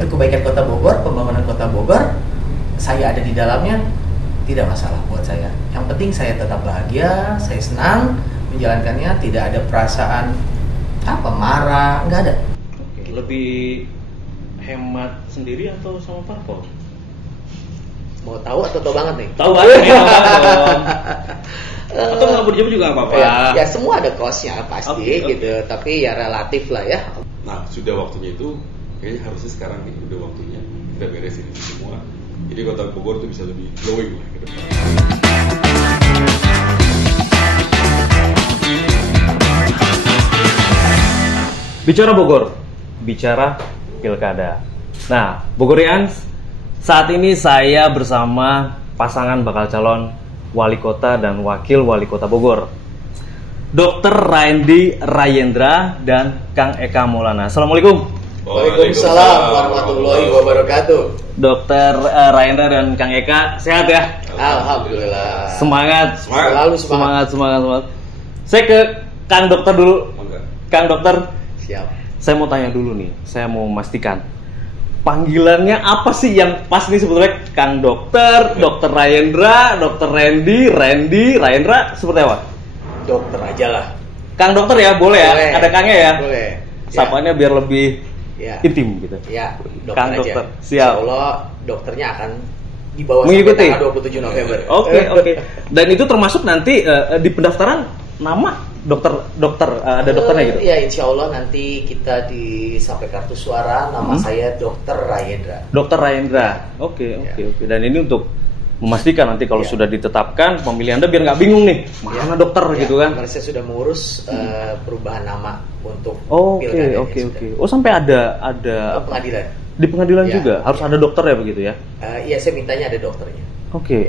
Untuk kebaikan Kota Bogor, pembangunan Kota Bogor, saya ada di dalamnya, tidak masalah buat saya. Yang penting saya tetap bahagia, saya senang menjalankannya, tidak ada perasaan marah, nggak ada. Lebih hemat sendiri atau sama parpol? Mau tahu atau tahu banget nih? Tahu banget nih, atau nggak berjam juga nggak apa-apa? Ya semua ada cost-nya pasti gitu, tapi ya relatif lah ya. Nah, sudah waktunya itu, kayaknya harusnya sekarang nih, udah waktunya kita beresin itu semua. Jadi Kota Bogor tuh bisa lebih glowing lah ke depan. Bicara Bogor, bicara Pilkada. Nah, Bogorians, saat ini saya bersama pasangan bakal calon Wali Kota dan Wakil Wali Kota Bogor, Dr. Randy Rayendra dan Kang Eka Maulana. Assalamualaikum. Waalaikumsalam warahmatullahi wabarakatuh. Dr. Rayendra dan Kang Eka, sehat ya? Alhamdulillah. Semangat. Selalu Semangat. Saya ke Kang Dokter dulu. Kang Dokter, siap. saya mau tanya dulu nih. Saya mau memastikan panggilannya apa sih yang pas nih sebetulnya? Kang Dokter, Dokter Rayendra, Dokter Randy, Rayendra, seperti apa? Dokter aja lah. Kang Dokter ya, boleh ya? Ada Kangnya ya? Boleh. Sapanya biar lebih intim gitu. Ya, dokter Kang aja. Dokter, siap. Insyaallah dokternya akan dibawa Mengikuti? sampai tanggal 27 November. Oke. Dan itu termasuk nanti di pendaftaran nama dokter ada dokternya gitu. Iya, insyaallah nanti kita sampai kartu suara nama saya Dokter Rayendra. Dokter Rayendra. Oke. Dan ini untuk memastikan nanti kalau sudah ditetapkan pemilih Anda biar nggak bingung nih mana dokter gitu kan. Karena saya sudah mengurus perubahan nama untuk Oke. Oh, sampai ada pengadilan. Di pengadilan juga harus ada dokter ya begitu ya? Iya, saya mintanya ada dokternya. Oke.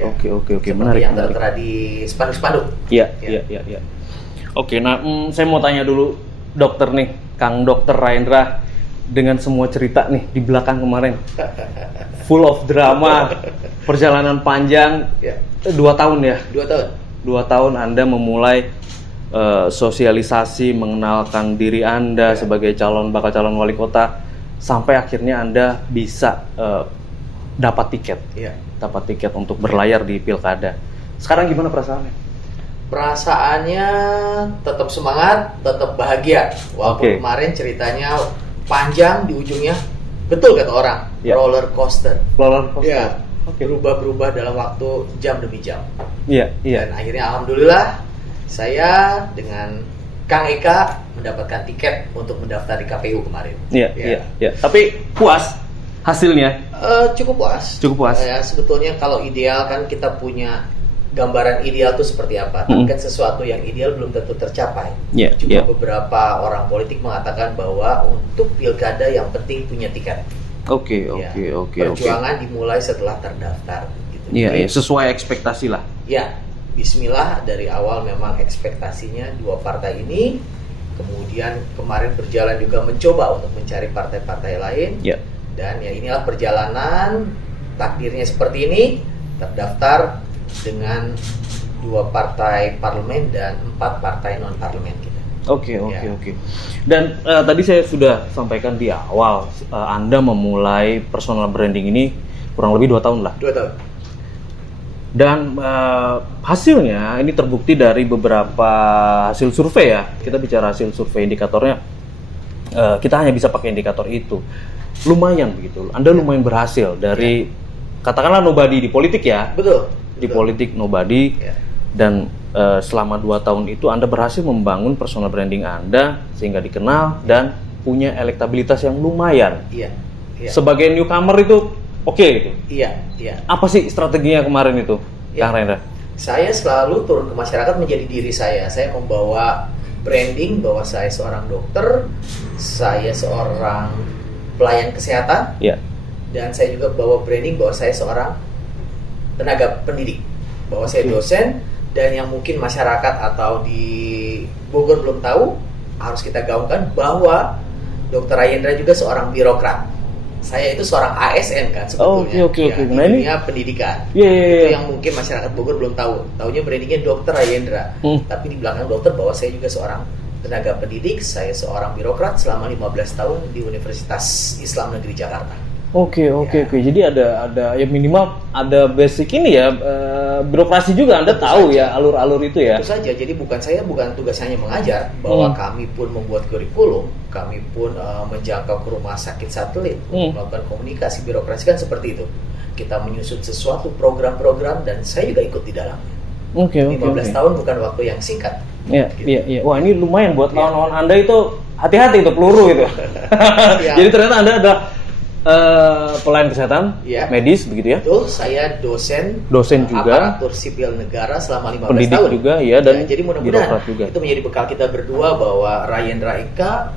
Menarik. Yang tertera di spanduk-spanduk. Iya. Oke, nah saya mau tanya dulu dokter nih, Kang Dokter Rayendra, dengan semua cerita nih di belakang kemarin, full of drama, perjalanan panjang, 2 tahun ya? 2 tahun. 2 tahun Anda memulai sosialisasi, mengenalkan diri Anda sebagai bakal calon wali kota, sampai akhirnya Anda bisa dapat tiket untuk berlayar di Pilkada. Sekarang gimana perasaannya? Perasaannya tetap semangat, tetap bahagia. Walaupun kemarin ceritanya panjang di ujungnya, betul kata orang, roller coaster. Ya, berubah-berubah dalam waktu jam demi jam. Dan akhirnya alhamdulillah saya dengan Kang Eka mendapatkan tiket untuk mendaftar di KPU kemarin. Iya. Tapi puas hasilnya? Cukup puas. Ya, sebetulnya kalau ideal kan kita punya gambaran ideal itu seperti apa, tapi kan sesuatu yang ideal belum tentu tercapai. Beberapa orang politik mengatakan bahwa untuk pilkada yang penting punya tiket. Oke. Perjuangan dimulai setelah terdaftar. Gitu. Iya, sesuai ekspektasi lah. Ya, bismillah dari awal memang ekspektasinya 2 partai ini, kemudian kemarin berjalan juga mencoba untuk mencari partai-partai lain. Dan ya inilah perjalanan, takdirnya seperti ini, terdaftar dengan 2 partai parlemen dan 4 partai non parlemen kita. Oke. Dan tadi saya sudah sampaikan di awal, Anda memulai personal branding ini kurang lebih 2 tahun lah. 2 tahun. Dan hasilnya ini terbukti dari beberapa hasil survei ya. Kita bicara hasil survei indikatornya, kita hanya bisa pakai indikator itu. Lumayan begitu. Anda lumayan berhasil dari katakanlah nobody di politik ya. Betul. Di politik nobody, dan selama 2 tahun itu Anda berhasil membangun personal branding Anda sehingga dikenal dan punya elektabilitas yang lumayan. Sebagai newcomer itu oke. Iya. Apa sih strateginya kemarin itu, Kang Rayendra? Saya selalu turun ke masyarakat menjadi diri saya. Saya membawa branding bahwa saya seorang dokter, saya seorang pelayan kesehatan, dan saya juga bawa branding bahwa saya seorang tenaga pendidik, bahwa saya dosen, dan yang mungkin masyarakat atau di Bogor belum tahu, harus kita gaungkan bahwa Dr. Rayendra juga seorang birokrat. Saya itu seorang ASN kan sebetulnya. Nah, ini pendidikan. Itu yang mungkin masyarakat Bogor belum tahu. Taunya brandingnya Dr. Rayendra. Tapi di belakang dokter bahwa saya juga seorang tenaga pendidik, saya seorang birokrat selama 15 tahun di Universitas Islam Negeri Jakarta. Oke. Jadi ada ya minimal ada basic ini ya, birokrasi juga Anda tahu ya alur-alur itu ya. Itu saja. Jadi bukan tugasnya hanya mengajar, bahwa kami pun membuat kurikulum, kami pun menjangkau ke rumah sakit satelit, melakukan komunikasi birokrasi kan seperti itu. Kita menyusun sesuatu program-program dan saya juga ikut di dalamnya. 15 tahun bukan waktu yang singkat. Iya. Wah, ini lumayan buat lawan-lawan Anda itu, hati-hati itu peluru itu. Jadi ternyata Anda ada pelayan kesehatan, medis begitu ya? Betul, saya dosen juga, aparatur sipil negara selama 15 pendidik tahun juga ya, dan jadi mudah-mudahan itu menjadi bekal kita berdua bahwa Rayendra Eka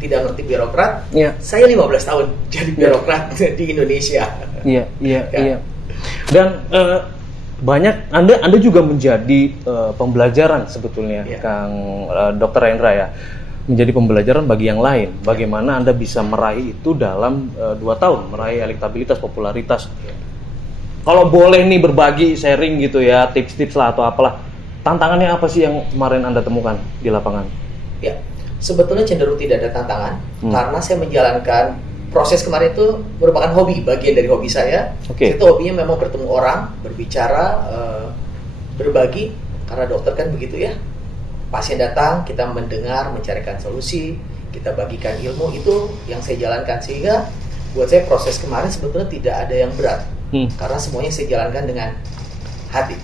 tidak ngerti birokrat. Saya 15 tahun jadi birokrat di Indonesia. Iya. Dan banyak Anda juga menjadi pembelajaran sebetulnya, Kang Dr. Rayendra ya. Menjadi pembelajaran bagi yang lain. Bagaimana Anda bisa meraih itu dalam 2 tahun, meraih elektabilitas, popularitas. Kalau boleh nih berbagi, sharing gitu ya, tips-tips lah atau apalah. Tantangannya apa sih yang kemarin Anda temukan di lapangan? Ya, sebetulnya cenderung tidak ada tantangan, karena saya menjalankan proses kemarin itu merupakan hobi, bagian dari hobi saya. Itu hobinya memang bertemu orang, berbicara, berbagi, karena dokter kan begitu ya. Pasien datang, kita mendengar, mencarikan solusi, kita bagikan ilmu, itu yang saya jalankan. Sehingga buat saya proses kemarin sebetulnya tidak ada yang berat, karena semuanya saya jalankan dengan hati.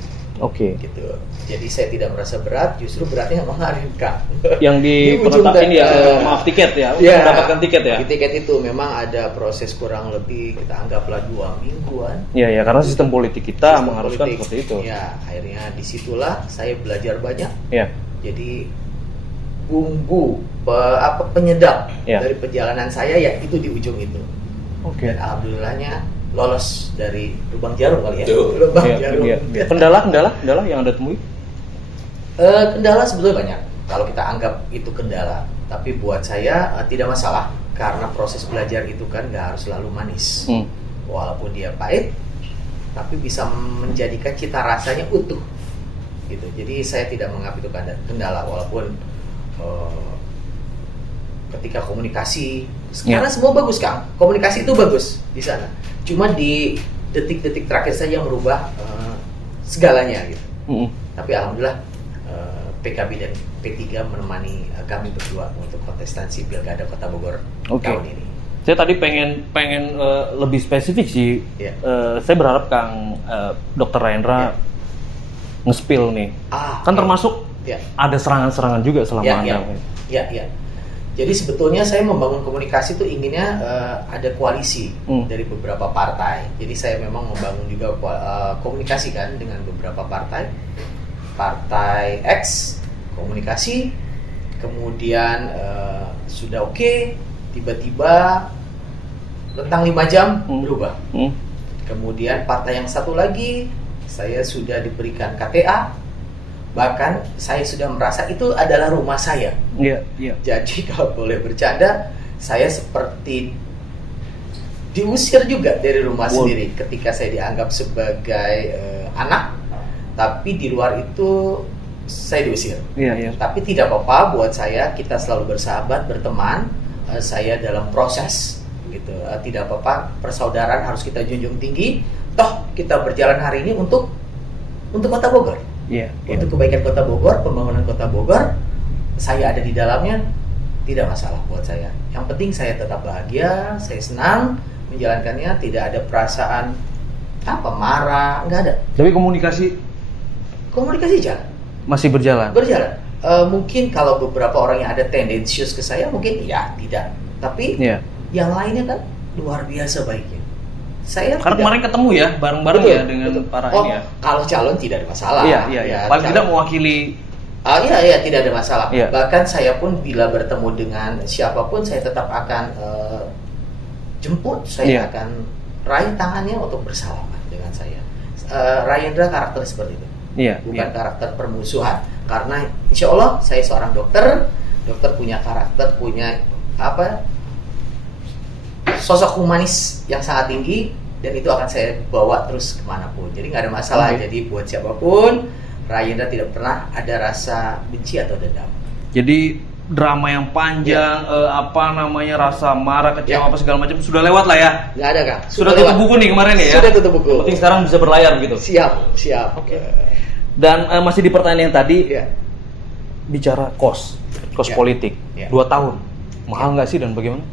Gitu. Jadi saya tidak merasa berat, justru beratnya kemarin Kak. Yang di penetapan ini maaf tiket ya, mendapatkan tiket ya. Di tiket itu memang ada proses kurang lebih kita anggaplah 2 mingguan. Iya, karena sistem politik kita mengharuskan seperti itu. Ya, akhirnya disitulah saya belajar banyak. Jadi bumbu penyedap dari perjalanan saya ya itu di ujung itu. Dan alhamdulillahnya lolos dari lubang jarum kali ya. Lubang jarum. Kendala yang Anda temui? Kendala sebetulnya banyak. Kalau kita anggap itu kendala, tapi buat saya tidak masalah karena proses belajar itu kan nggak harus selalu manis. Walaupun dia pahit, tapi bisa menjadikan cita rasanya utuh. Gitu. Jadi saya tidak menganggap itu kendala, walaupun ketika komunikasi sekarang semua bagus Kang, komunikasi itu bagus di sana. Cuma di detik-detik terakhir saja yang merubah segalanya gitu. Tapi alhamdulillah PKB dan P3 menemani kami berdua untuk kontestasi Pilkada Kota Bogor tahun ini. Saya tadi pengen lebih spesifik sih. Saya berharap Kang Dr. Rayendra nge-spill nih. Kan termasuk ada serangan-serangan juga selama Anda. Jadi sebetulnya saya membangun komunikasi itu inginnya ada koalisi dari beberapa partai. Jadi saya memang membangun juga komunikasi kan dengan beberapa partai. Partai X komunikasi, kemudian sudah oke, tiba-tiba rentang 5 jam berubah. Kemudian partai yang satu lagi saya sudah diberikan KTA, bahkan saya sudah merasa itu adalah rumah saya. Jadi kalau boleh bercanda, saya seperti diusir juga dari rumah sendiri ketika saya dianggap sebagai anak, tapi di luar itu saya diusir. Tapi tidak apa-apa buat saya, kita selalu bersahabat, berteman. Saya dalam proses gitu, tidak apa-apa, persaudaraan harus kita junjung tinggi. Toh kita berjalan hari ini untuk Kota Bogor, untuk kebaikan Kota Bogor, pembangunan Kota Bogor. Saya ada di dalamnya, tidak masalah buat saya. Yang penting saya tetap bahagia, saya senang menjalankannya, tidak ada perasaan marah, nggak ada. Tapi komunikasi jalan, masih berjalan. Mungkin kalau beberapa orang yang ada tendensius ke saya mungkin tidak, tapi yang lainnya kan luar biasa baiknya. Karena kemarin ketemu ya bareng-bareng ya dengan para ini ya. Kalau calon tidak ada masalah. Paling tidak mewakili. Tidak ada masalah. Bahkan saya pun bila bertemu dengan siapapun saya tetap akan jemput, saya akan raih tangannya untuk bersalaman dengan saya. Rayendra karakter seperti itu. Bukan karakter permusuhan. Karena insya Allah saya seorang dokter punya karakter, punya sosok humanis yang sangat tinggi, dan itu akan saya bawa terus kemanapun. Jadi nggak ada masalah. Jadi buat siapapun, Rayendra tidak pernah ada rasa benci atau dendam. Jadi drama yang panjang, rasa marah, kecewa apa segala macam sudah lewat lah ya. Nggak ada Kang. Sudah tutup buku nih kemarin ya. Sudah tutup buku. Yang penting sekarang bisa berlayar gitu. Siap. Oke. Dan masih di pertanyaan yang tadi, bicara kos politik, 2 tahun, mahal nggak sih dan bagaimana?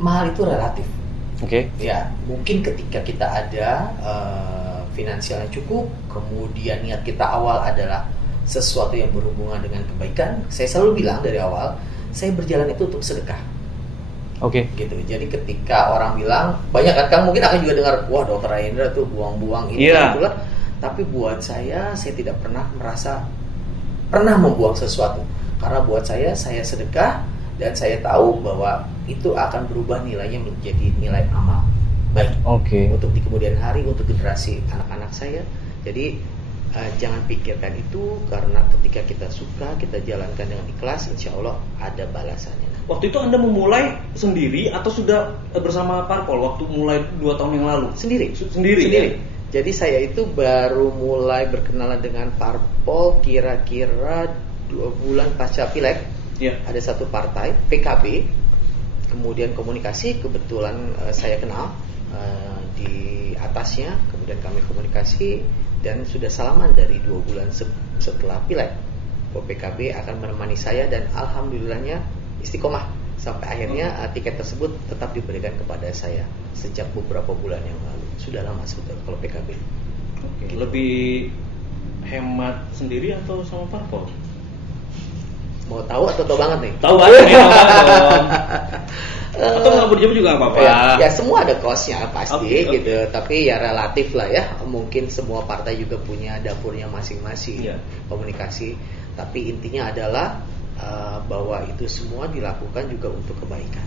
Mahal itu relatif. Oke. Ya, mungkin ketika kita ada finansialnya cukup, kemudian niat kita awal adalah sesuatu yang berhubungan dengan kebaikan. Saya selalu bilang dari awal, saya berjalan itu untuk sedekah. Oke. Gitu. Jadi ketika orang bilang, banyak kan mungkin akan juga dengar, wah Dokter Ayendra tuh buang-buang ini itulah. Tapi buat saya tidak pernah merasa pernah membuang sesuatu. Karena buat saya sedekah dan saya tahu bahwa itu akan berubah nilainya menjadi nilai amal baik. Untuk di kemudian hari, untuk generasi anak-anak saya. Jadi jangan pikirkan itu, karena ketika kita suka, kita jalankan dengan ikhlas, insya Allah ada balasannya. Waktu itu Anda memulai sendiri atau sudah bersama parpol waktu mulai 2 tahun yang lalu? Sendiri. Ya? Jadi saya itu baru mulai berkenalan dengan parpol kira-kira 2 bulan pasca pileg. Ada satu partai, PKB, kemudian komunikasi, kebetulan saya kenal di atasnya, kemudian kami komunikasi dan sudah salaman dari 2 bulan setelah pileg. PKB akan menemani saya dan alhamdulillahnya istiqomah sampai akhirnya tiket tersebut tetap diberikan kepada saya sejak beberapa bulan yang lalu. Sudah lama sebetulnya kalau PKB. Gitu. Lebih hemat sendiri atau sama parpol? Mau tahu atau tahu banget nih? Tahu banget nih. Atau nggak berjam juga nggak apa-apa. Ya semua ada cost-nya pasti gitu. Tapi ya relatif lah ya. Mungkin semua partai juga punya dapurnya masing-masing komunikasi. Tapi intinya adalah bahwa itu semua dilakukan juga untuk kebaikan.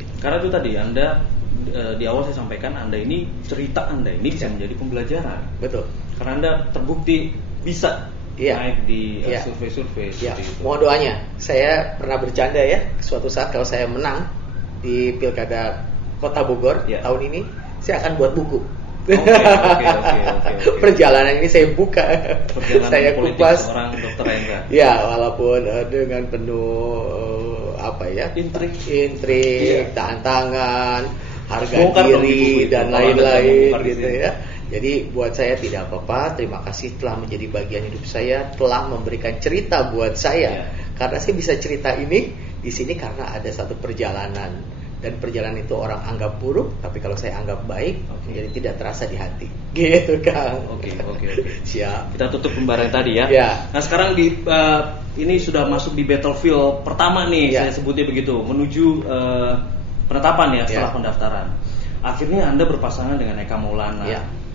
Gitu. Karena itu tadi Anda di awal saya sampaikan, Anda ini cerita Anda ini bisa menjadi pembelajaran. Betul. Karena Anda terbukti bisa naik di survei-survei. Mohon doanya. Saya pernah bercanda ya, suatu saat kalau saya menang di Pilkada Kota Bogor tahun ini, saya akan buat buku. Okay. Perjalanan ini saya buka, saya kupas. Seorang Dokter Ayendra. Ya, walaupun dengan penuh intrik, tantangan, harga diri dan lain-lain gitu ya. Jadi buat saya tidak apa-apa. Terima kasih telah menjadi bagian hidup saya, telah memberikan cerita buat saya. Karena saya bisa cerita ini di sini karena ada satu perjalanan. Dan perjalanan itu orang anggap buruk, tapi kalau saya anggap baik, jadi tidak terasa di hati. Gitu Kang. Oke. Siap. Kita tutup lembaran tadi ya. Nah sekarang ini sudah masuk di battlefield pertama nih, saya sebutnya begitu, menuju penetapan ya setelah pendaftaran. Akhirnya Anda berpasangan dengan Eka Maulana.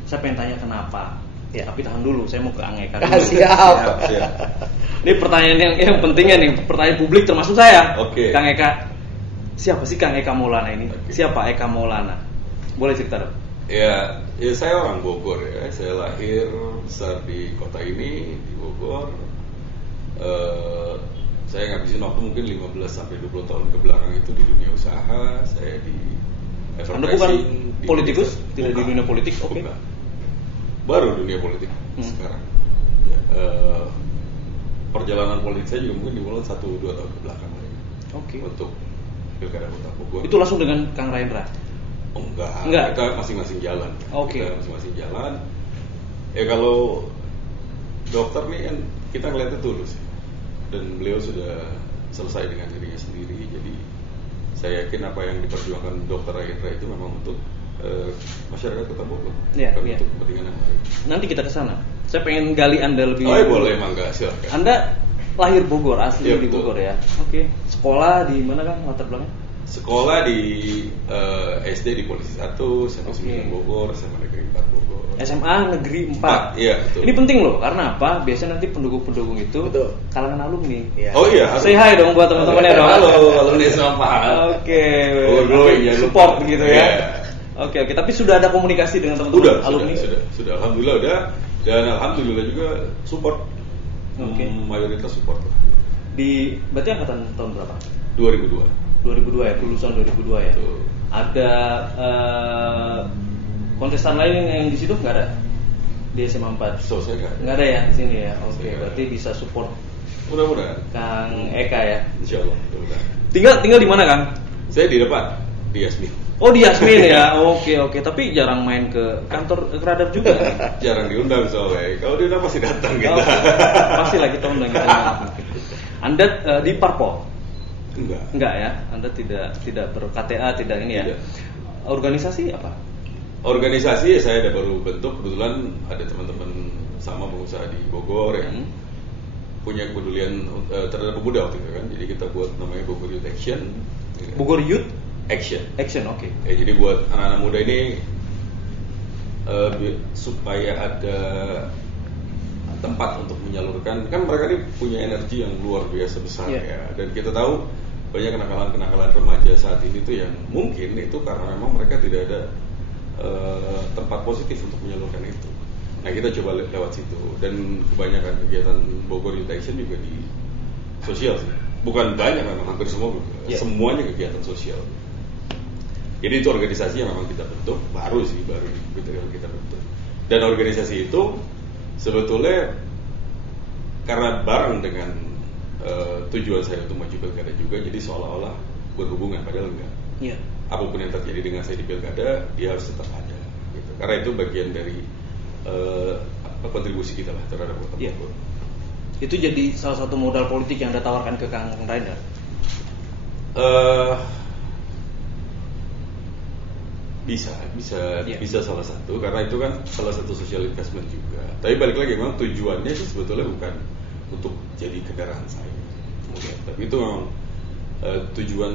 Saya pengen tanya kenapa. Tapi tahan dulu, saya mau ke Eka dulu. Siap. Ini pertanyaan yang pentingnya nih, pertanyaan publik termasuk saya. Kang Eka, siapa sih Kang Eka Maulana ini? Siapa Eka Maulana? Boleh cerita dong? Ya saya orang Bogor ya. Saya lahir besar di kota ini, di Bogor. Saya ngabisin waktu mungkin 15 sampai 20 tahun ke belakang itu di dunia usaha. Saya di advertising. Anda bukan politikus? Tidak di dunia politik? Baru dunia politik sekarang. Perjalanan politik saya juga mungkin dimulai 1-2 tahun ke belakang. Untuk Pilkada Kota Bogor. Itu langsung dengan Kang Raendra? Enggak. Kita masing-masing jalan. Kita masing-masing jalan. Ya kalau dokter nih kan kita ngeliatnya tulus. Dan beliau sudah selesai dengan dirinya sendiri. Jadi saya yakin apa yang diperjuangkan Dokter Ayendra itu memang untuk masyarakat Kota Bogor. Untuk kepentingan yang baik. Nanti kita ke sana. Saya pengen gali Anda lebih. Boleh, mangga, silakan. Anda lahir Bogor, asli di Bogor ya. Sekolah di mana Kang latar belakangnya? Sekolah di SD di Polisi 1, SMA 9 Bogor, SMA Negeri 4 Bogor. SMA Negeri 4. Iya, betul. Ini penting loh, karena apa? Biasanya nanti pendukung-pendukung itu kalangan alumni. Say hi dong buat teman-temannya dong. Halo, alumni SMA 4. Support begitu ya. Oke, tapi sudah ada komunikasi dengan teman-teman alumni? Sudah, alhamdulillah udah. Dan alhamdulillah juga support. Mayoritas support. Berarti angkatan tahun berapa? 2002 ya, lulusan 2002 ya. Betul. Ada kontestan lain yang di situ nggak ada? Di SMA 4? Saya nggak ada ya di sini ya. Berarti bisa support Mudah-mudahan. Kang Eka ya. Insya Allah. Mudah-mudahan. Tinggal di mana Kang? Saya di depan, di Yasmin. Oh di Yasmin ya, oke. Tapi jarang main ke kantor radar juga kan? Jarang diundang soalnya. Kalau diundang pasti datang kita. Pasti lagi kita undang kita. Anda di Parpol? Enggak ya. Anda tidak ber-KTA, tidak ini ya. Tidak. Organisasi apa? Organisasi saya ada baru bentuk. Kebetulan ada teman-teman sama pengusaha di Bogor yang punya kepedulian terhadap pemuda waktu itu kan. Jadi kita buat namanya Bogor Youth Action. Bogor Youth Action, oke. Ya, jadi buat anak-anak muda ini supaya ada tempat untuk menyalurkan, kan mereka ini punya energi yang luar biasa besar ya. Dan kita tahu banyak kenakalan-kenakalan remaja saat ini tuh yang mungkin itu karena memang mereka tidak ada tempat positif untuk menyalurkan itu. Nah kita coba lewat situ, dan kebanyakan kegiatan Bogor Youth Action juga di sosial sih. Bukan banyak, memang hampir semua, semuanya kegiatan sosial. Jadi itu organisasi yang memang kita bentuk, baru kita bentuk. Dan organisasi itu sebetulnya karena bareng dengan tujuan saya untuk maju pilkada juga, jadi seolah-olah berhubungan, padahal enggak. Apapun yang terjadi dengan saya di pilkada, dia harus tetap ada. Gitu. Karena itu bagian dari kontribusi kita lah terhadap kota Bogor. Itu jadi salah satu modal politik yang Anda tawarkan ke Kang Rainer? Bisa salah satu, karena itu kan salah satu social investment juga. Tapi balik lagi, memang tujuannya sih sebetulnya bukan untuk jadi kendaraan saya, tapi itu memang tujuan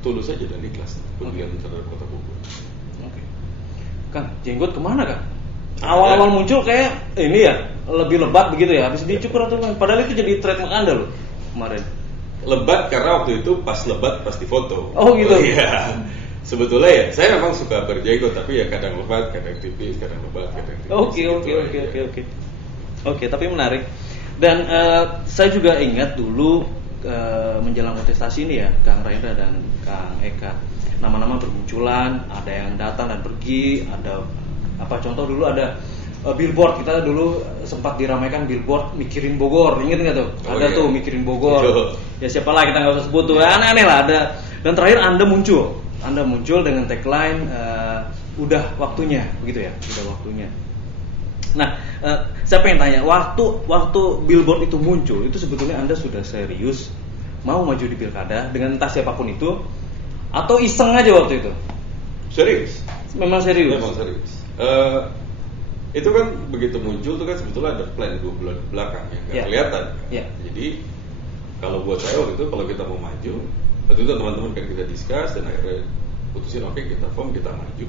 tulus saja dan ikhlas kemudian terhadap kota Bogor. Kang, jenggot kemana Kang? Awal-awal muncul kayak ini ya, lebih lebat begitu ya, habis dicukur atau padahal itu jadi trademark Anda loh kemarin. Lebat karena waktu itu pas lebat pas difoto. Oh gitu. Iya. Sebetulnya ya, saya memang suka berjenggot, tapi ya kadang lebat, kadang tipis, kadang lebat, kadang tipis. Oke, tapi menarik. Dan saya juga ingat dulu menjelang kontestasi ini ya, Kang Rainer dan Kang Eka, nama-nama bermunculan, ada yang datang dan pergi, ada apa contoh dulu ada billboard, kita dulu sempat diramaikan billboard mikirin Bogor, inget nggak tuh? Ada tuh mikirin Bogor. Ya siapalah, kita nggak usah sebut tuh, aneh-aneh lah ada. Dan terakhir Anda muncul dengan tagline udah waktunya, begitu ya, udah waktunya. Nah, saya pengen tanya, waktu billboard itu muncul, itu sebetulnya Anda sudah serius mau maju di pilkada dengan entah siapapun itu, atau iseng aja waktu itu? Serius. Memang serius. Itu kan begitu muncul itu kan sebetulnya ada plan 2 bulan belakang yang nggak kelihatan. Jadi kalau buat saya waktu itu, kalau kita mau maju, waktu itu teman-teman kan kita discuss dan akhirnya putusin oke, kita form, kita maju.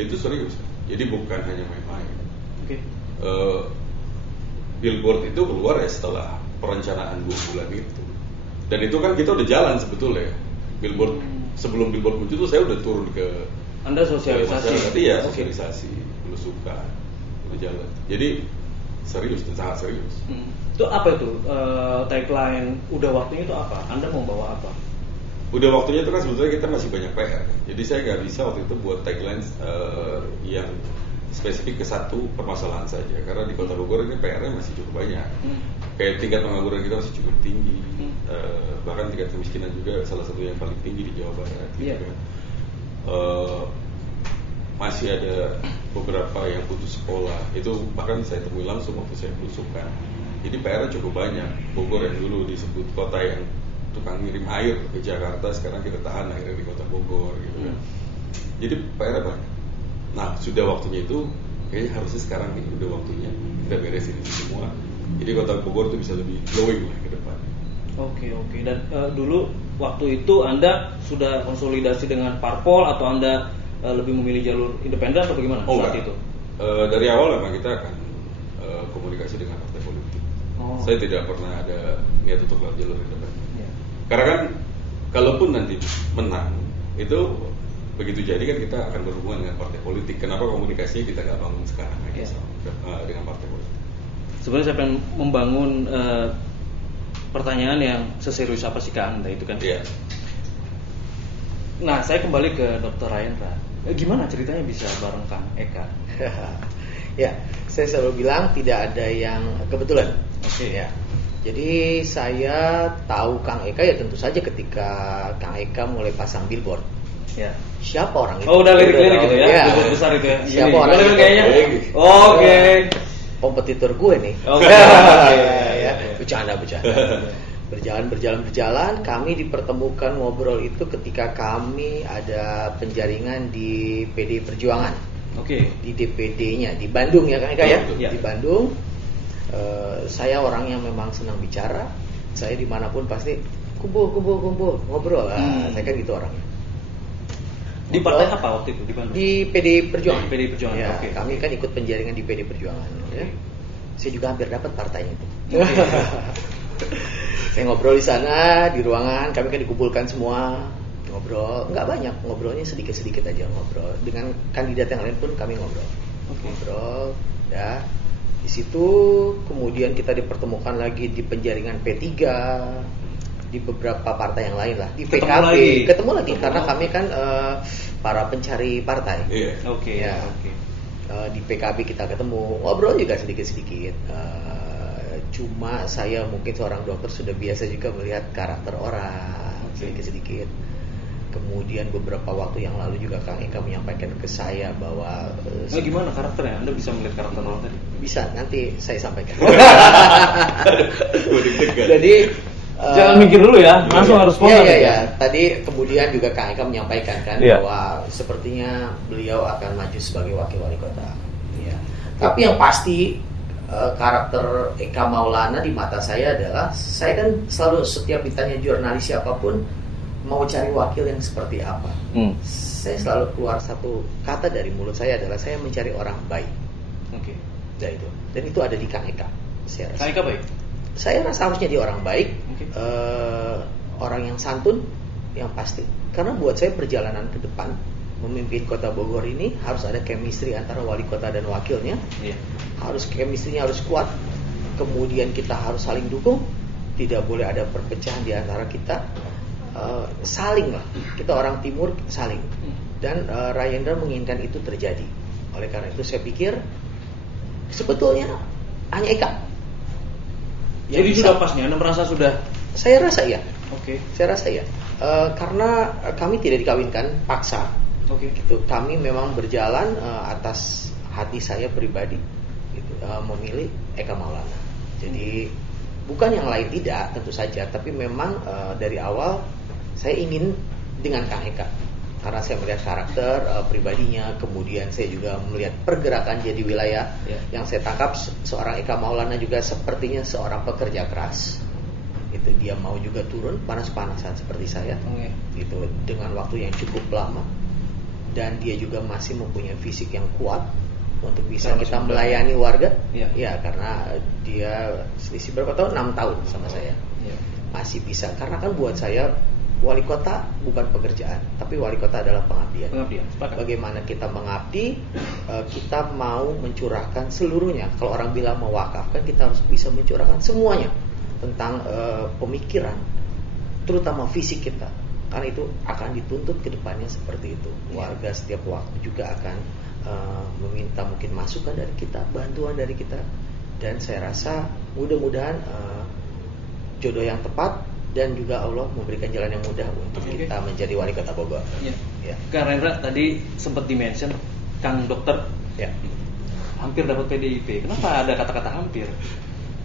Itu serius. Jadi bukan hanya main-main. Billboard itu keluar ya setelah perencanaan 2 bulan itu. Dan itu kan kita udah jalan sebetulnya. Billboard sebelum billboard muncul itu saya udah turun ke Anda sosialisasi. Iya, sosialisasi, belusukan, udah jalan. Jadi serius dan sangat serius. Itu apa itu tagline udah waktunya itu apa? Anda mau bawa apa? Udah waktunya itu kan sebetulnya kita masih banyak PR. Jadi saya nggak bisa waktu itu buat tagline yang spesifik ke satu permasalahan saja. Karena di Kota Bogor ini PR-nya masih cukup banyak. Kayak tingkat pengangguran kita masih cukup tinggi. Bahkan tingkat kemiskinan juga salah satu yang paling tinggi di Jawa Barat. Gitu. Masih ada beberapa yang putus sekolah. Itu bahkan saya temui langsung waktu saya belusukan. Jadi PR-nya cukup banyak. Bogor yang dulu disebut kota yang tukang ngirim air ke Jakarta, sekarang kita tahan akhirnya di Kota Bogor gitu kan. Jadi PR-nya banyak. Nah, sudah waktunya itu, kayaknya harusnya sekarang ini udah waktunya kita beresin itu semua. Jadi Kota Bogor itu bisa lebih glowing lah ke depan. Oke. Dan dulu waktu itu Anda sudah konsolidasi dengan parpol atau Anda lebih memilih jalur independen atau bagaimana saat itu? Dari awal memang kita akan komunikasi dengan partai politik. Saya tidak pernah ada niat untuk lewat jalur independen. Karena kan kalaupun nanti menang itu begitu jadi kan kita akan berhubungan dengan partai politik. Kenapa komunikasinya kita nggak bangun sekarang aja dengan partai politik? Sebenarnya saya pengen membangun pertanyaan yang seserius apa sih ke Anda itu kan? Nah, saya kembali ke Dr. Rahendra. Gimana ceritanya bisa bareng Kang Eka? Ya, saya selalu bilang tidak ada yang kebetulan. Ya. Jadi saya tahu Kang Eka ya tentu saja ketika Kang Eka mulai pasang billboard. Ya. Siapa orang itu? Oh, udah lirik-lirik gitu ya? Ya. Billboard besar itu ya? Siapa orang itu? Kayaknya? Oke. Kompetitor gue nih. Oke. Ya, bercanda. Berjalan, kami dipertemukan ngobrol itu ketika kami ada penjaringan di PD Perjuangan. Oke. Di DPD-nya di Bandung ya Kang Eka ya? Ya. Di Bandung. Saya orang yang memang senang bicara. Saya dimanapun pasti kumpul ngobrol. Saya kan gitu orangnya. Di partai apa waktu itu di Bandung? Di PD Perjuangan. PD Perjuangan. Ya, Oke. kami kan ikut penjaringan di PD Perjuangan. Ya. Saya juga hampir dapat partainya itu. Saya ngobrol di sana di ruangan, kami kan dikumpulkan semua ngobrol, nggak banyak ngobrolnya sedikit aja ngobrol. Dengan kandidat yang lain pun kami ngobrol. Ngobrol, ya. Di situ kemudian kita dipertemukan lagi di penjaringan P3, di beberapa partai yang lain lah, di PKB ketemu lagi karena kami kan para pencari partai. Oke. Di PKB kita ketemu, ngobrol juga sedikit. Cuma saya mungkin seorang dokter sudah biasa juga melihat karakter orang sedikit. Kemudian beberapa waktu yang lalu juga Kang Eka menyampaikan ke saya bahwa gimana karakternya? Anda bisa melihat karakter orang tadi? Bisa, nanti saya sampaikan. Jadi jangan mikir dulu ya, langsung harus spontan. Iya. Tadi kemudian juga Kang Eka menyampaikan kan bahwa sepertinya beliau akan maju sebagai wakil wali kota. Ya. Tapi yang pasti karakter Eka Maulana di mata saya adalah, saya kan selalu setiap ditanya jurnalis siapapun mau cari wakil yang seperti apa, saya selalu keluar satu kata dari mulut saya adalah saya mencari orang baik. Oke. Dan itu ada di Kang Eka. Kang Eka baik. Saya rasa harusnya dia orang baik, orang yang santun, yang pasti. Karena buat saya perjalanan ke depan memimpin Kota Bogor ini harus ada chemistry antara wali kota dan wakilnya. Harus chemistry-nya harus kuat. Kemudian kita harus saling dukung. Tidak boleh ada perpecahan di antara kita. Saling lah. Kita orang timur saling. Dan Rayendra menginginkan itu terjadi. Oleh karena itu saya pikir sebetulnya hanya Eka. Jadi sudah pasnya, Anda merasa sudah? Saya rasa ya. Oke. Saya rasa ya. Karena kami tidak dikawinkan paksa. Gitu. Kami memang berjalan atas hati saya pribadi, gitu, memilih Eka Maulana. Jadi bukan yang lain tidak, tentu saja. Tapi memang dari awal saya ingin dengan Kang Eka. Karena saya melihat karakter pribadinya, kemudian saya juga melihat pergerakan dia di wilayah. Yang saya tangkap seorang Eka Maulana juga sepertinya seorang pekerja keras. Itu dia mau juga turun panas-panasan seperti saya. Gitu, dengan waktu yang cukup lama. Dan dia juga masih mempunyai fisik yang kuat untuk bisa kita melayani warga. Ya, karena dia selisih berapa tahun? 6 tahun sama saya. Masih bisa. Karena kan buat saya wali kota bukan pekerjaan, tapi wali kota adalah pengabdian. Bagaimana kita mengabdi, kita mau mencurahkan seluruhnya. Kalau orang bilang mewakafkan, kita harus bisa mencurahkan semuanya tentang pemikiran, terutama fisik kita. Karena itu akan dituntut ke depannya seperti itu. Warga setiap waktu juga akan meminta mungkin masukan dari kita, bantuan dari kita. Dan saya rasa mudah-mudahan jodoh yang tepat dan juga Allah memberikan jalan yang mudah untuk kita menjadi wali kota Bogor. Kang Rendra tadi sempat dimention Kang Dokter hampir dapat PDIP. Kenapa ada kata-kata hampir?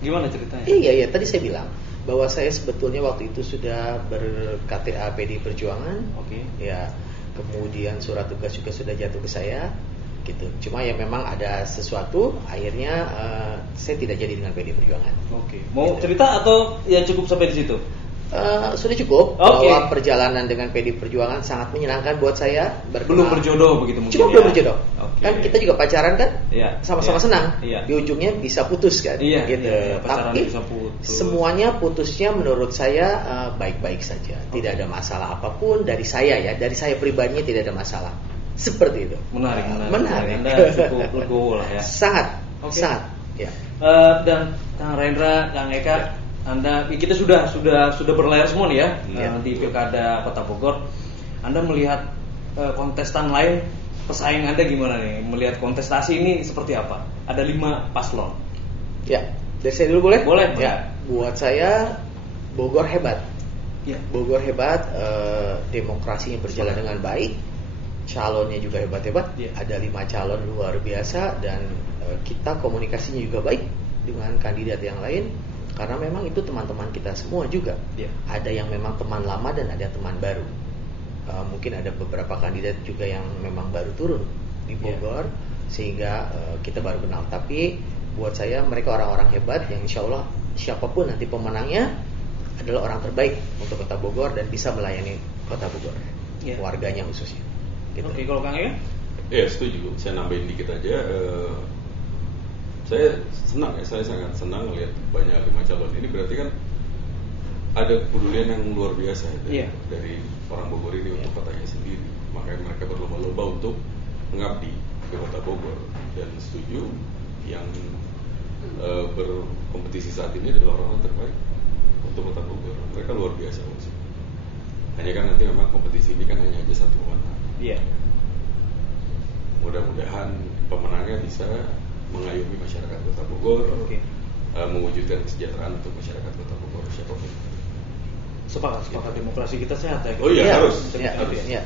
Gimana ceritanya? Iya, tadi saya bilang bahwa saya sebetulnya waktu itu sudah ber-KTA PD Perjuangan. Ya, kemudian surat tugas juga sudah jatuh ke saya, gitu. Cuma ya memang ada sesuatu, akhirnya saya tidak jadi dengan PD Perjuangan. Mau cerita atau ya cukup sampai di situ? Sudah cukup. Bahwa perjalanan dengan PD Perjuangan sangat menyenangkan buat saya. Belum berjodoh begitu mungkin. Cuma belum berjodoh. Kan kita juga pacaran kan, sama-sama senang. Di ujungnya bisa putus kan, gitu. Tapi bisa putus. Semuanya putusnya menurut saya baik-baik saja. Tidak ada masalah apapun dari saya ya. Dari saya pribadinya tidak ada masalah. Seperti itu. Menarik. Anda cukup legowo lah ya. Sangat. Ya. Dan Kang Rendra, Kang Eka, Anda kita sudah berlayar semua nih ya di Pilkada Kota Bogor. Anda melihat kontestan lain, pesaing Anda gimana nih? Melihat kontestasi ini seperti apa? Ada 5 paslon. Ya, Dari saya dulu boleh? Boleh. Ya, buat saya Bogor hebat. Ya. Bogor hebat, demokrasinya berjalan dengan baik, calonnya juga hebat-hebat. Ya. Ada 5 calon luar biasa dan kita komunikasinya juga baik dengan kandidat yang lain. Karena memang itu teman-teman kita semua juga. Ya. Ada yang memang teman lama dan ada teman baru. Mungkin ada beberapa kandidat juga yang memang baru turun di Bogor, sehingga kita baru kenal. Tapi buat saya mereka orang-orang hebat yang insya Allah siapapun nanti pemenangnya adalah orang terbaik untuk Kota Bogor dan bisa melayani Kota Bogor, warganya khususnya. Gitu. Oke, kalau Kang Eka? Ya setuju. Saya nambahin dikit aja. Saya senang saya sangat senang melihat banyak 5 calon ini. Berarti kan ada kepedulian yang luar biasa dari orang Bogor ini untuk kotanya sendiri. Makanya mereka berlomba-lomba untuk mengabdi ke Kota Bogor. Dan setuju yang berkompetisi saat ini adalah orang-orang terbaik untuk Kota Bogor. Mereka luar biasa maksudnya. Hanya kan nanti memang kompetisi ini kan hanya aja satu warna. Iya. Mudah-mudahan pemenangnya bisa mengayomi masyarakat Kota Bogor, mewujudkan kesejahteraan untuk masyarakat Kota Bogor siapapun. Sepakat demokrasi kita sehat ya. Oh iya, harus. Ya.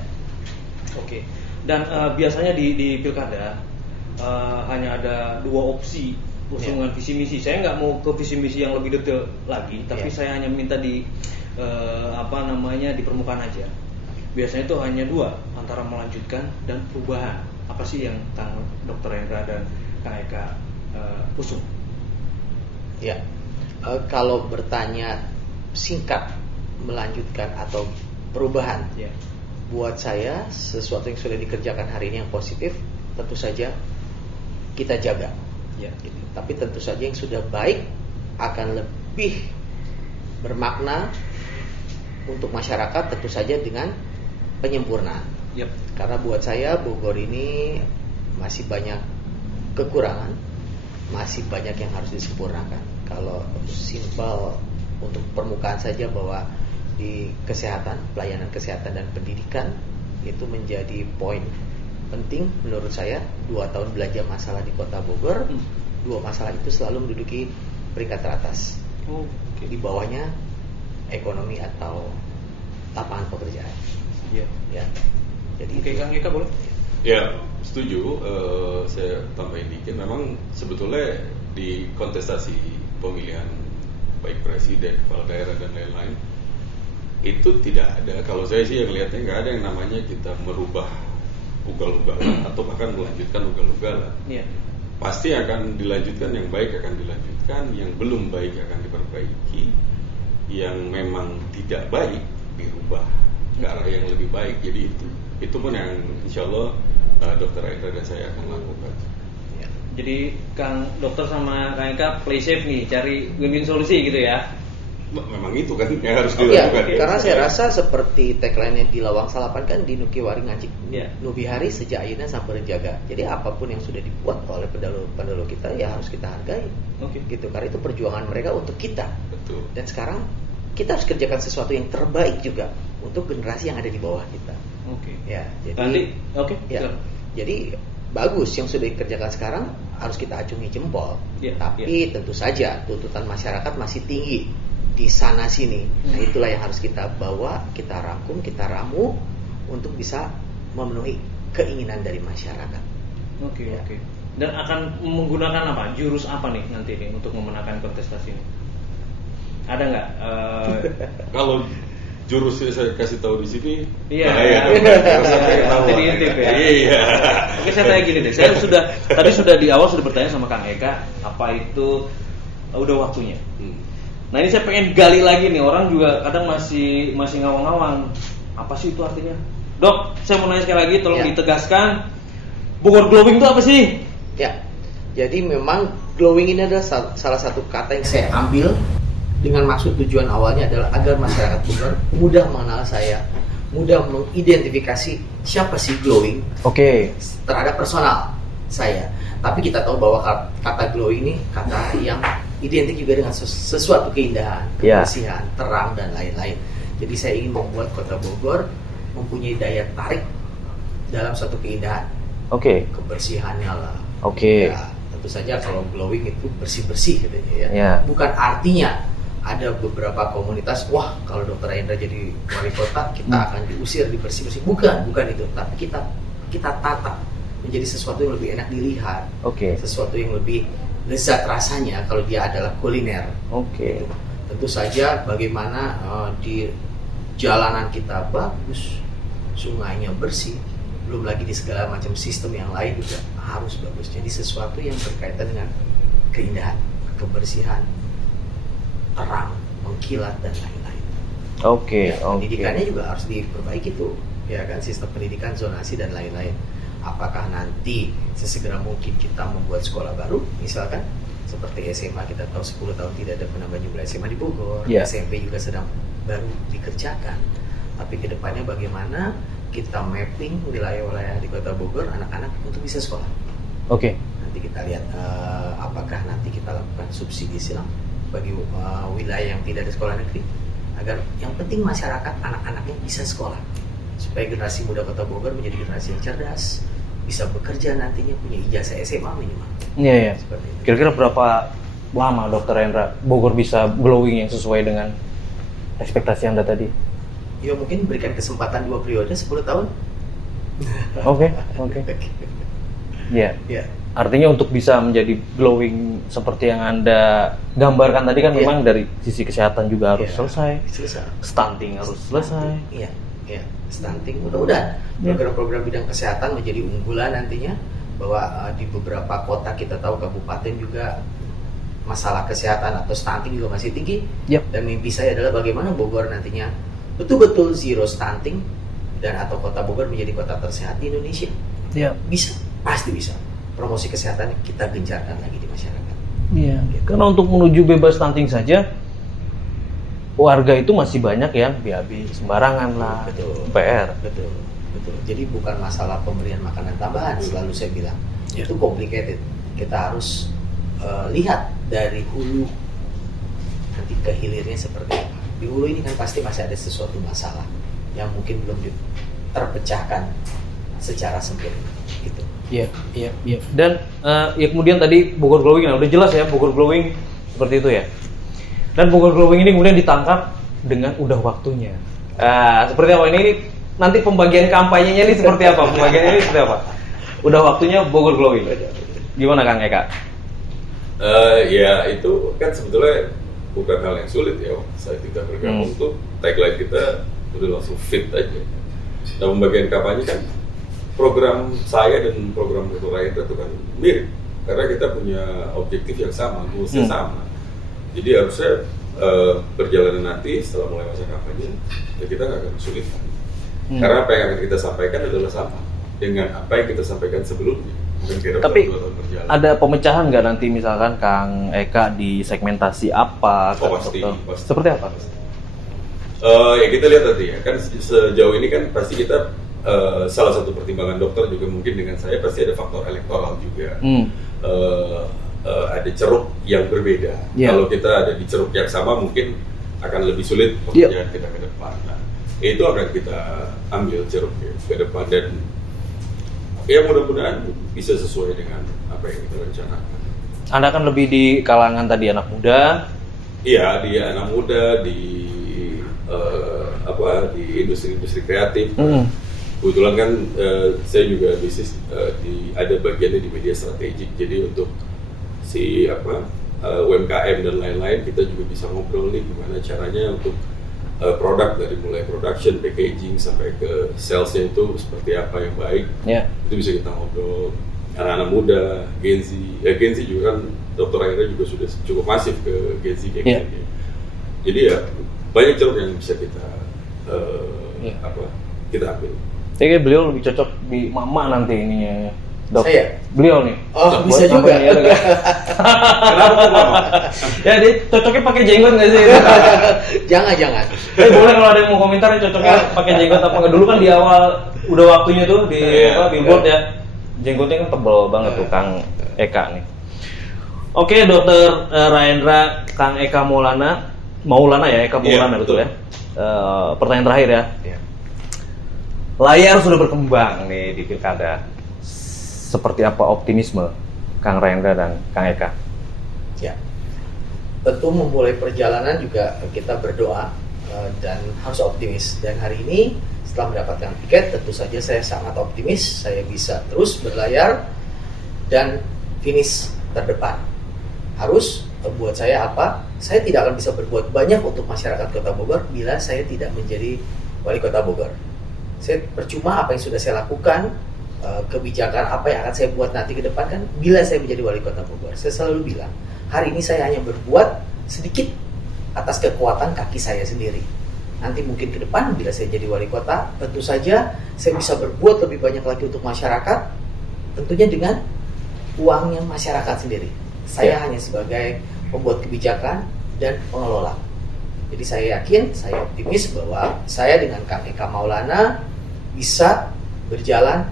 Oke. Dan biasanya di pilkada hanya ada 2 opsi usungan visi misi. Saya nggak mau ke visi misi yang lebih detail lagi, tapi saya hanya minta di di permukaan aja. Biasanya itu hanya 2, antara melanjutkan dan perubahan. Apa sih yang Kang Dr. Hendra dan Kang Eka usung? Ya, kalau bertanya singkat melanjutkan atau perubahan, buat saya sesuatu yang sudah dikerjakan hari ini yang positif tentu saja kita jaga. Gitu. Tapi tentu saja yang sudah baik akan lebih bermakna untuk masyarakat tentu saja dengan penyempurnaan. Karena buat saya Bogor ini masih banyak kekurangan, masih banyak yang harus disempurnakan. Kalau simpel untuk permukaan saja bahwa di kesehatan, pelayanan kesehatan dan pendidikan itu menjadi poin penting menurut saya. 2 tahun belajar masalah di Kota Bogor, 2 masalah itu selalu menduduki peringkat teratas. Di bawahnya ekonomi atau lapangan pekerjaan. Ya. Jadi Kang Eka boleh? Ya, setuju. Saya tambahin dikit. Memang sebetulnya di kontestasi pemilihan baik presiden, kepala daerah dan lain-lain itu tidak ada. Kalau saya sih yang lihatnya nggak ada yang namanya kita merubah ugal-ugalan atau bahkan melanjutkan ugal-ugalan. Pasti akan dilanjutkan, yang baik akan dilanjutkan, yang belum baik akan diperbaiki, yang memang tidak baik dirubah ke arah yang lebih baik. Jadi itu pun yang insya Allah Dr. Hendra dan saya akan lakukan. Jadi Kang Dokter sama Kang Eka play safe nih, cari win-win solusi gitu ya. Memang itu kan yang harus dilakukan. Karena saya rasa seperti tagline-nya di Lawang Salapan kan di Nukiwari Ngancik, Nubi Hari sejak ayeuna sampai jaga. Jadi apapun yang sudah dibuat oleh pendahulu kita ya harus kita hargai. Gitu, karena itu perjuangan mereka untuk kita. Betul. Dan sekarang kita harus kerjakan sesuatu yang terbaik juga untuk generasi yang ada di bawah kita. Jadi bagus yang sudah dikerjakan sekarang harus kita acungi jempol. Tapi tentu saja tuntutan masyarakat masih tinggi di sana sini. Nah itulah yang harus kita bawa, kita rangkum, kita ramu untuk bisa memenuhi keinginan dari masyarakat. Oke. Dan akan menggunakan apa? Jurus apa nih nanti nih untuk memenangkan kontestasi ini? Ada nggak? Kalau jurus saya kasih tahu di sini. Nanti diintip ya. Oke, saya tanya gini deh. Saya tadi sudah di awal sudah bertanya sama Kang Eka apa itu udah waktunya. Nah ini saya pengen gali lagi nih, orang juga kadang masih ngawang-ngawang. Apa sih itu artinya? Dok, saya mau nanya sekali lagi, tolong ditegaskan. Bogor glowing itu apa sih? Ya, jadi memang glowing ini adalah salah satu kata yang saya ambil dengan maksud tujuan awalnya adalah agar masyarakat Bogor mudah mengenal saya, mudah mengidentifikasi siapa sih glowing terhadap personal saya. Tapi kita tahu bahwa kata glowing ini kata yang identik juga dengan sesuatu keindahan, kebersihan, terang dan lain-lain. Jadi saya ingin membuat Kota Bogor mempunyai daya tarik dalam suatu keindahan. Kebersihannya lah. Ya, tentu saja kalau glowing itu bersih-bersih katanya ya. Yeah. Bukan artinya ada beberapa komunitas, wah kalau Dr. Rahendra jadi wali kota kita akan diusir, dibersih-bersih. Bukan itu. Tapi kita tata menjadi sesuatu yang lebih enak dilihat. Sesuatu yang lebih lezat rasanya kalau dia adalah kuliner. Gitu. Tentu saja bagaimana di jalanan kita bagus, sungainya bersih, belum lagi di segala macam sistem yang lain juga harus bagus. Jadi sesuatu yang berkaitan dengan keindahan, kebersihan, terang, mengkilat dan lain-lain. Pendidikannya juga harus diperbaiki tuh, ya kan, sistem pendidikan, zonasi dan lain-lain. Apakah nanti sesegera mungkin kita membuat sekolah baru, misalkan seperti SMA, kita tahu 10 tahun tidak ada penambahan jumlah SMA di Bogor, SMP juga sedang baru dikerjakan. Tapi kedepannya bagaimana kita mapping wilayah-wilayah di Kota Bogor anak-anak untuk bisa sekolah. Nanti kita lihat apakah nanti kita lakukan subsidi silang bagi wilayah yang tidak ada sekolah negeri, agar yang penting masyarakat anak-anaknya bisa sekolah, supaya generasi muda Kota Bogor menjadi generasi yang cerdas, bisa bekerja nantinya, punya ijazah SMA minimal. Iya. Kira-kira berapa lama Dr. Rahendra Bogor bisa glowing yang sesuai dengan ekspektasi Anda tadi? Ya mungkin berikan kesempatan 2 periode 10 tahun. Oke. Iya. Artinya untuk bisa menjadi glowing seperti yang Anda gambarkan tadi kan memang dari sisi kesehatan juga harus selesai. Stunting harus selesai. Iya. Stunting mudah-mudahan program-program bidang kesehatan menjadi unggulan nantinya, bahwa di beberapa kota kita tahu kabupaten juga masalah kesehatan atau stunting juga masih tinggi. Dan mimpi saya adalah bagaimana Bogor nantinya betul-betul zero stunting dan atau Kota Bogor menjadi kota tersehat di Indonesia. Bisa, pasti bisa. Promosi kesehatan kita gencarkan lagi di masyarakat. Karena untuk menuju bebas stunting saja warga itu masih banyak yang BAB sembarangan lah. PR. Betul. Jadi bukan masalah pemberian makanan tambahan, selalu saya bilang. Itu complicated. Kita harus lihat dari hulu nanti ke hilirnya seperti apa. Di hulu ini kan pasti masih ada sesuatu masalah yang mungkin belum terpecahkan secara sempurna gitu. Iya. Dan ya kemudian tadi Bogor Glowing, udah jelas ya Bogor Glowing seperti itu ya. Dan Bogor Glowing ini kemudian ditangkap dengan udah waktunya. Seperti apa ini nanti pembagian kampanyenya ini seperti apa? Pembagiannya ini seperti apa? Udah waktunya Bogor Glowing. Gimana Kang Eka? Ya itu kan sebetulnya bukan hal yang sulit ya. Saat kita bergabung tuh tagline kita udah langsung fit aja. Nah pembagian kampanye kan program saya dan program Dr. Rahendra itu kan mirip karena kita punya objektif yang sama, goalsnya sama. Jadi harusnya perjalanan nanti setelah mulai masa kampanye ya kita nggak akan kesulitan. Karena apa yang akan kita sampaikan adalah sama dengan apa yang kita sampaikan sebelumnya. Tapi ada pemecahan nggak nanti misalkan Kang Eka di segmentasi apa? Pasti. Seperti apa? Ya kita lihat nanti ya, kan sejauh ini kan pasti kita salah satu pertimbangan dokter juga mungkin dengan saya pasti ada faktor elektoral juga. Ada ceruk yang berbeda. Kalau kita ada di ceruk yang sama mungkin akan lebih sulit pekerjaan kita ke depan. Nah, itu akan kita ambil ceruk ke depan dan ya mudah-mudahan bisa sesuai dengan apa yang kita rencanakan. Anda kan lebih di kalangan tadi anak muda. Iya, di anak muda, di di industri-industri kreatif. Kebetulan kan saya juga bisnis ada bagiannya di media strategik. Jadi untuk si UMKM dan lain-lain kita juga bisa ngobrol nih gimana caranya untuk produk dari mulai production, packaging sampai ke salesnya itu seperti apa yang baik. Itu bisa kita ngobrol. Anak-anak muda, Gen Z juga kan Dr. Rahendra juga sudah cukup masif ke Gen Z kayak gitu. Jadi ya banyak ceruk yang bisa kita kita ambil. Saya kira beliau lebih cocok di mama nanti ininya. Dok, saya? Beliau nih. Oh, bisa juga. Kenapa mama? Ya, dia cocoknya pakai jenggot nggak sih? Jangan. Boleh kalau ada yang mau komentar cocoknya pakai jenggot apa nggak? Dulu kan di awal udah waktunya tuh di billboard ya. Jenggotnya kan tebel banget tuh Kang Eka nih. Oke, Dr. Rahendra, Kang Eka Maulana ya, Eka Maulana betul ya. Pertanyaan terakhir ya. Layar sudah berkembang nih di pilkada. Seperti apa optimisme Kang Rendra dan Kang Eka? Ya, tentu memulai perjalanan juga kita berdoa dan harus optimis. Dan hari ini setelah mendapatkan tiket, tentu saja saya sangat optimis saya bisa terus berlayar dan finish terdepan. Harus buat saya apa? Saya tidak akan bisa berbuat banyak untuk masyarakat Kota Bogor bila saya tidak menjadi wali Kota Bogor. Saya percuma apa yang sudah saya lakukan, kebijakan apa yang akan saya buat nanti ke depan kan bila saya menjadi wali Kota Bogor. Saya selalu bilang, hari ini saya hanya berbuat sedikit atas kekuatan kaki saya sendiri. Nanti mungkin ke depan bila saya jadi wali kota, tentu saja saya bisa berbuat lebih banyak lagi untuk masyarakat, tentunya dengan uangnya masyarakat sendiri. Saya hanya sebagai pembuat kebijakan dan pengelola. Jadi saya yakin, saya optimis bahwa saya dengan Kang Eka Maulana bisa berjalan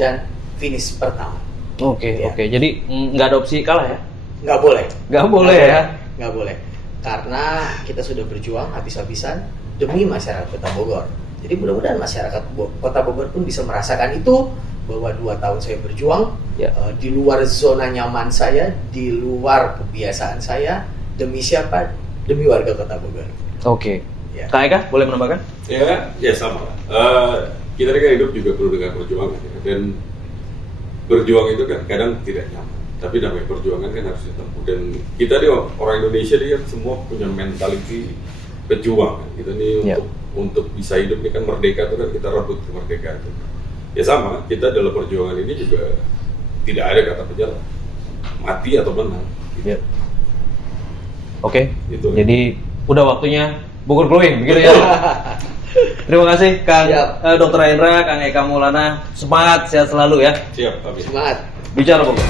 dan finish pertama. Oke. Jadi nggak ada opsi kalah ya? Nggak boleh. Nggak boleh ya? Nggak boleh. Karena kita sudah berjuang habis-habisan demi masyarakat Kota Bogor. Jadi mudah-mudahan masyarakat Kota Bogor pun bisa merasakan itu, bahwa 2 tahun saya berjuang di luar zona nyaman saya, di luar kebiasaan saya, demi siapa? Demi warga Kota Bogor. Oke. Ya. Kak Eka, boleh menambahkan? Ya sama. Kita kan hidup juga perlu dengan perjuangan ya. Dan berjuang itu kan kadang tidak nyaman, tapi namanya perjuangan kan harus ditempuh. Dan kita nih orang Indonesia dia kan semua punya mentality pejuang kan. Kita nih untuk bisa hidup ini kan merdeka itu kan kita rebut kemerdekaan itu. Ya sama, kita dalam perjuangan ini juga tidak ada kata penyerah, mati atau menang. Gitu. Oke. Gitu. Jadi udah waktunya Bogor Glowing, begitu ya. Terima kasih Kang Dr. Rendra, Kang Eka Maulana. Semangat, sehat selalu ya. Siap, Pak. Semangat. Bicara Bogor.